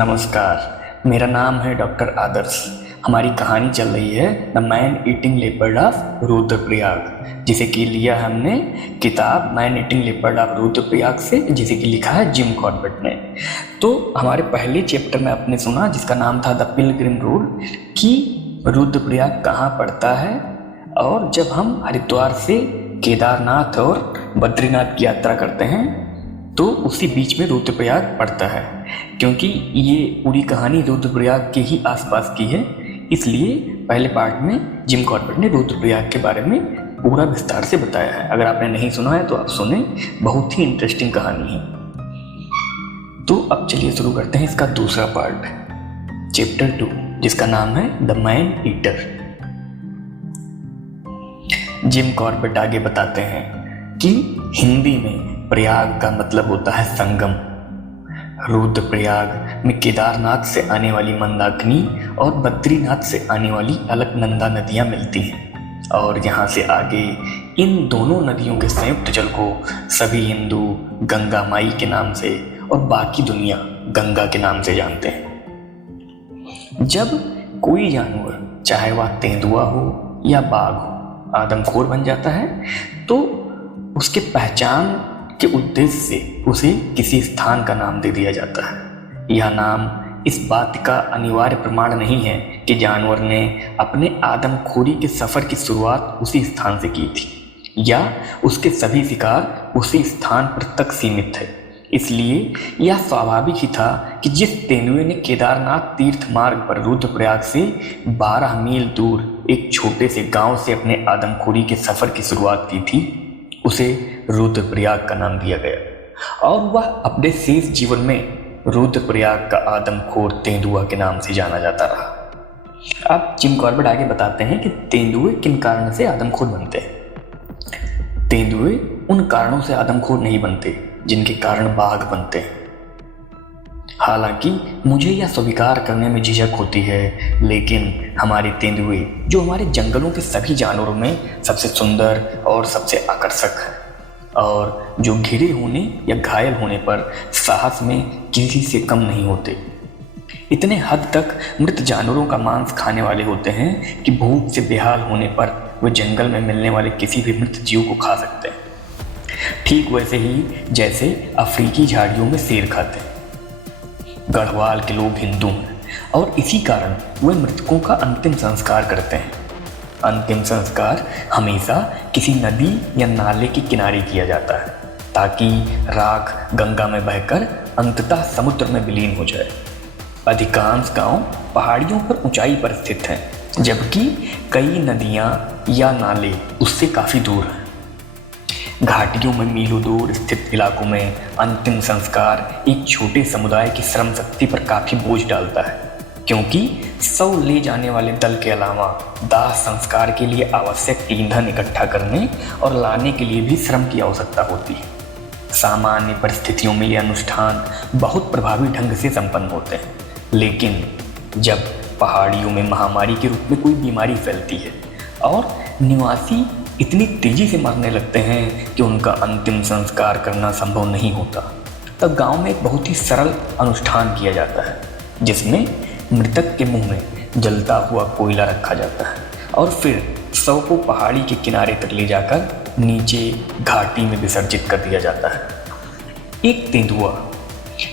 नमस्कार, मेरा नाम है डॉक्टर आदर्श। हमारी कहानी चल रही है the man eating leopard of Rudraprayag, जिसे कि लिया हमने किताब man eating leopard of Rudraprayag से, जिसे कि लिखा है जिम कॉर्बेट ने। तो हमारे पहले चैप्टर में आपने सुना जिसका नाम था द पिलग्रिम रूट, कि रुद्रप्रयाग कहाँ पड़ता है। और जब हम हरिद्वार से केदारनाथ और बद्रीनाथ की यात्रा करते हैं तो उसी बीच में रुद्रप्रयाग पड़ता है। क्योंकि ये पूरी कहानी रुद्रप्रयाग के ही आसपास की है, इसलिए पहले पार्ट में जिम कॉर्बेट ने रुद्रप्रयाग के बारे में पूरा विस्तार से बताया है। अगर आपने नहीं सुना है तो आप सुने, बहुत ही इंटरेस्टिंग कहानी है। तो अब चलिए शुरू करते हैं इसका दूसरा पार्ट, चैप्टर 2, जिसका नाम है the man eater. Jim Corbett आगे बताते हैं कि हिंदी में प्रयाग का मतलब होता है संगम। रुद्रप्रयाग में केदारनाथ से आने वाली मंदाकिनी और बद्रीनाथ से आने वाली अलकनंदा नदियां मिलती हैं, और यहाँ से आगे इन दोनों नदियों के संयुक्त जल को सभी हिंदू गंगा माई के नाम से और बाकी दुनिया गंगा के नाम से जानते हैं। जब कोई जानवर, चाहे वह तेंदुआ हो या बाघ हो, आदमखोर बन जाता है तो उसके पहचान के उद्देश्य से उसे किसी स्थान का नाम दे दिया जाता है। यह नाम इस बात का अनिवार्य प्रमाण नहीं है कि जानवर ने अपने आदमखोरी के सफ़र की शुरुआत उसी स्थान से की थी या उसके सभी शिकार उसी स्थान पर तक सीमित थे। इसलिए यह स्वाभाविक ही था कि जिस तेंदुए ने केदारनाथ तीर्थ मार्ग पर रुद्रप्रयाग से 12 मील दूर एक छोटे से गांव से अपने आदमखोरी के सफ़र की शुरुआत की थी, उसे रुद्रप्रयाग का नाम दिया गया, और वह अपने शेष जीवन में रुद्रप्रयाग का आदमखोर तेंदुआ के नाम से जाना जाता रहा। अब जिम कॉर्बेट आगे बताते हैं कि तेंदुए किन कारणों से आदमखोर बनते हैं। तेंदुए उन कारणों से आदमखोर नहीं बनते जिनके कारण बाघ बनते हैं। हालांकि मुझे यह स्वीकार करने में झिझक होती है, लेकिन हमारे तेंदुए, जो हमारे जंगलों के सभी जानवरों में सबसे सुंदर और सबसे आकर्षक है, और जो घिरे होने या घायल होने पर साहस में किसी से कम नहीं होते, इतने हद तक मृत जानवरों का मांस खाने वाले होते हैं कि भूख से बेहाल होने पर वे जंगल में मिलने वाले किसी भी मृत जीव को खा सकते हैं, ठीक वैसे ही जैसे अफ्रीकी झाड़ियों में शेर खाते हैं। गढ़वाल के लोग हिंदू हैं और इसी कारण वे मृतकों का अंतिम संस्कार करते हैं। अंतिम संस्कार हमेशा किसी नदी या नाले के किनारे किया जाता है, ताकि राख गंगा में बहकर अंततः समुद्र में विलीन हो जाए। अधिकांश गांव पहाड़ियों पर ऊंचाई पर स्थित हैं, जबकि कई नदियां या नाले उससे काफ़ी दूर हैं। घाटियों में मीलों दूर स्थित इलाकों में अंतिम संस्कार एक छोटे समुदाय की श्रम शक्ति पर काफ़ी बोझ डालता है, क्योंकि 100 ले जाने वाले दल के अलावा दाह संस्कार के लिए आवश्यक ईंधन इकट्ठा करने और लाने के लिए भी श्रम की आवश्यकता होती है। सामान्य परिस्थितियों में ये अनुष्ठान बहुत प्रभावी ढंग से संपन्न होते हैं, लेकिन जब पहाड़ियों में महामारी के रूप में कोई बीमारी फैलती है और निवासी इतनी तेजी से मरने लगते हैं कि उनका अंतिम संस्कार करना संभव नहीं होता, तब गांव में एक बहुत ही सरल अनुष्ठान किया जाता है, जिसमें मृतक के मुंह में जलता हुआ कोयला रखा जाता है और फिर शव को पहाड़ी के किनारे तक ले जाकर नीचे घाटी में विसर्जित कर दिया जाता है। एक तेंदुआ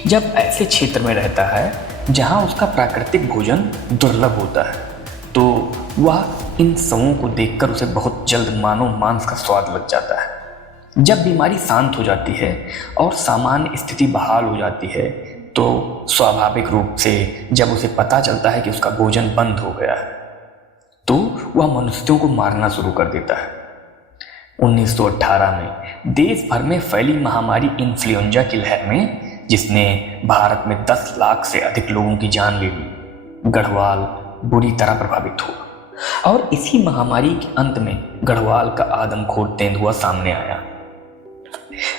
जब ऐसे क्षेत्र में रहता है जहां उसका प्राकृतिक भोजन दुर्लभ होता है, तो वह इन शवों को देखकर उसे बहुत जल्द मानव मांस का स्वाद लग जाता है। जब बीमारी शांत हो जाती है और सामान्य स्थिति बहाल हो जाती है, तो स्वाभाविक रूप से जब उसे पता चलता है कि उसका भोजन बंद हो गया है, तो वह मनुष्यों को मारना शुरू कर देता है। 1918 में देश भर में फैली महामारी इन्फ्लुएंजा की लहर में, जिसने भारत में 10 लाख से अधिक लोगों की जान ले ली, गढ़वाल बुरी तरह प्रभावित हुआ, और इसी महामारी के अंत में गढ़वाल का आदमखोर तेंदुआ सामने आया।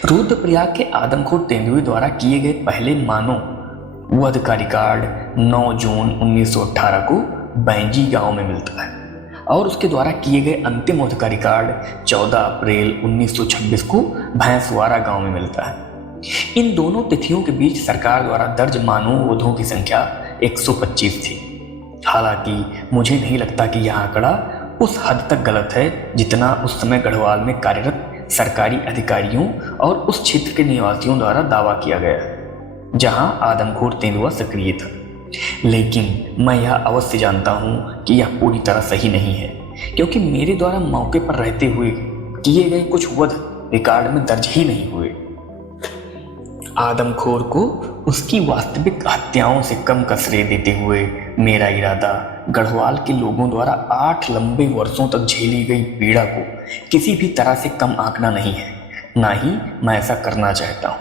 रुद्रप्रयाग के आदमखोर तेंदुए द्वारा किए गए पहले मानव वध का रिकॉर्ड 9 जून 1918 को बैंजी गांव में मिलता है, और उसके द्वारा किए गए अंतिम वध का रिकॉर्ड 14 अप्रैल 1926 को भैंसवाड़ा गांव में मिलता है। इन दोनों तिथियों के बीच सरकार द्वारा दर्ज मानवोधों की संख्या 125 थी। हालांकि मुझे नहीं लगता कि यह आंकड़ा उस हद तक गलत है जितना उस समय गढ़वाल में कार्यरत सरकारी अधिकारियों और उस क्षेत्र के निवासियों द्वारा दावा किया गया जहां आदमखोर तेंदुआ सक्रिय था। लेकिन मैं यह अवश्य जानता हूं कि यह पूरी तरह सही नहीं है, क्योंकि मेरे द्वारा मौके पर रहते हुए किए गए कुछ वध रिकॉर्ड में दर्ज ही नहीं हुए। आदमखोर को उसकी वास्तविक हत्याओं से कम का श्रेय देते हुए मेरा इरादा गढ़वाल के लोगों द्वारा 8 लंबे वर्षों तक झेली गई पीड़ा को किसी भी तरह से कम आंकना नहीं है, ना ही मैं ऐसा करना चाहता हूं।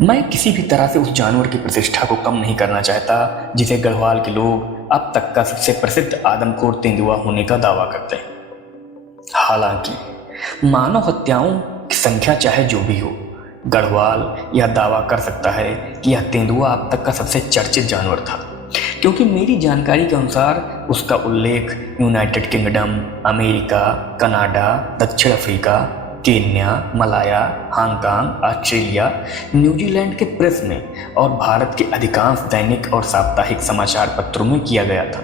मैं किसी भी तरह से उस जानवर की प्रतिष्ठा को कम नहीं करना चाहता जिसे गढ़वाल के लोग अब तक का सबसे प्रसिद्ध आदमखोर तेंदुआ होने का दावा करते हैं। हालांकि मानव हत्याओं की संख्या चाहे जो भी हो, गढ़वाल यह दावा कर सकता है कि यह तेंदुआ अब तक का सबसे चर्चित जानवर था, क्योंकि मेरी जानकारी के अनुसार उसका उल्लेख यूनाइटेड किंगडम, अमेरिका, कनाडा, दक्षिण Africa, Kenya, Malaya, Hong Kong, Australia, New Zealand के प्रेस में और भारत के अधिकांश दैनिक और साप्ताहिक समाचार पत्रों में किया गया था।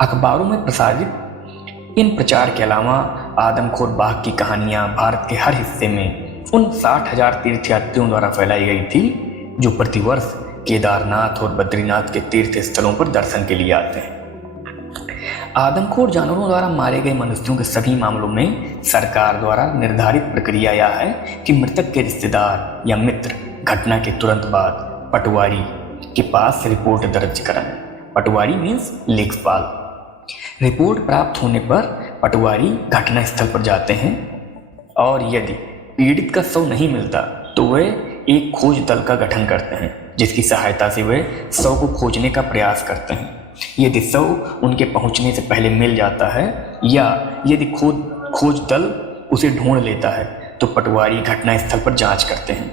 अखबारों में प्रसारित इन प्रचार के अलावा आदमखोर बाघ की कहानियां भारत के हर हिस्से में उन 60,000 तीर्थयात्रियों द्वारा फैलाई गई थी जो प्रतिवर्ष केदारनाथ और बद्रीनाथ के तीर्थ स्थलों पर दर्शन के लिए आते हैं। आदमखोर जानवरों द्वारा मारे गए मनुष्यों के सभी मामलों में सरकार द्वारा निर्धारित प्रक्रिया यह है कि मृतक के रिश्तेदार या मित्र घटना के तुरंत बाद पटवारी के पास रिपोर्ट दर्ज कराएं। पटवारी मीन्स लेखपाल। रिपोर्ट प्राप्त होने पर पटवारी घटना स्थल पर जाते हैं और यदि पीड़ित का शव नहीं मिलता तो वे एक खोज दल का गठन करते हैं, जिसकी सहायता से वे शव को खोजने का प्रयास करते हैं। यदि शव उनके पहुंचने से पहले मिल जाता है या यदि खोज दल उसे ढूंढ लेता है तो पटवारी घटना स्थल पर जांच करते हैं,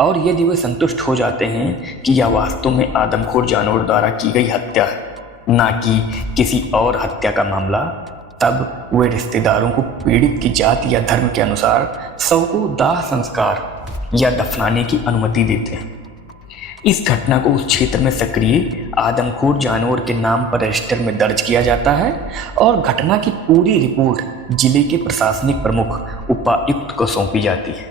और यदि वे संतुष्ट हो जाते हैं कि यह वास्तव में आदमखोर जानवर द्वारा की गई हत्या है, ना कि किसी और हत्या का मामला, तब वे रिश्तेदारों को पीड़ित की जाति या धर्म के अनुसार शव को दाह संस्कार या दफनाने की अनुमति देते हैं। इस घटना को उस क्षेत्र में सक्रिय आदमखोर जानवर के नाम पर रजिस्टर में दर्ज किया जाता है और घटना की पूरी रिपोर्ट जिले के प्रशासनिक प्रमुख उपायुक्त को सौंपी जाती है,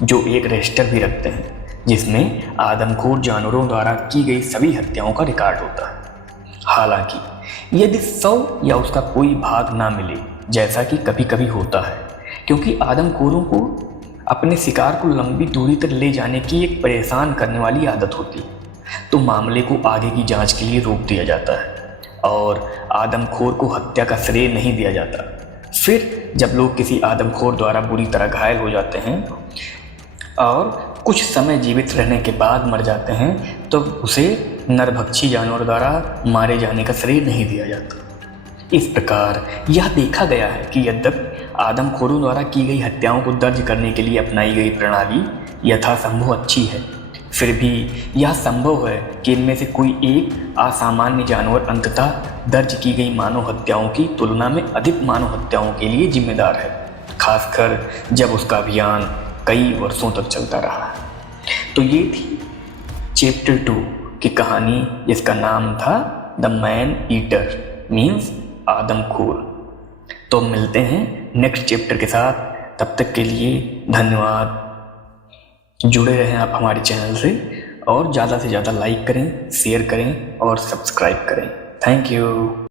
जो एक रजिस्टर भी रखते हैं जिसमें आदमखोर जानवरों द्वारा की गई सभी हत्याओं का रिकॉर्ड होता है। हालांकि यदि शव या उसका कोई भाग ना मिले, जैसा कि कभी कभी होता है, क्योंकि आदमखोरों को अपने शिकार को लंबी दूरी तक ले जाने की एक परेशान करने वाली आदत होती है, तो मामले को आगे की जांच के लिए रोक दिया जाता है और आदमखोर को हत्या का श्रेय नहीं दिया जाता। फिर जब लोग किसी आदमखोर द्वारा बुरी तरह घायल हो जाते हैं और कुछ समय जीवित रहने के बाद मर जाते हैं तो उसे नरभक्षी जानवर द्वारा मारे जाने का श्रेय नहीं दिया जाता। इस प्रकार यह देखा गया है कि यद्यपि आदमखोरों द्वारा की गई हत्याओं को दर्ज करने के लिए अपनाई गई प्रणाली यथासंभव अच्छी है, फिर भी यह संभव है कि इनमें से कोई एक असामान्य जानवर अंततः दर्ज की गई मानव हत्याओं की तुलना में अधिक मानव हत्याओं के लिए जिम्मेदार है, खासकर जब उसका अभियान कई वर्षों तक चलता रहा है। तो ये थी चैप्टर 2 की कहानी, जिसका नाम था द मैन ईटर मीन्स आदमखोर। तो मिलते हैं नेक्स्ट चैप्टर के साथ, तब तक के लिए धन्यवाद। जुड़े रहें आप हमारे चैनल से और ज़्यादा से ज़्यादा लाइक करें, शेयर करें और सब्सक्राइब करें। Thank you.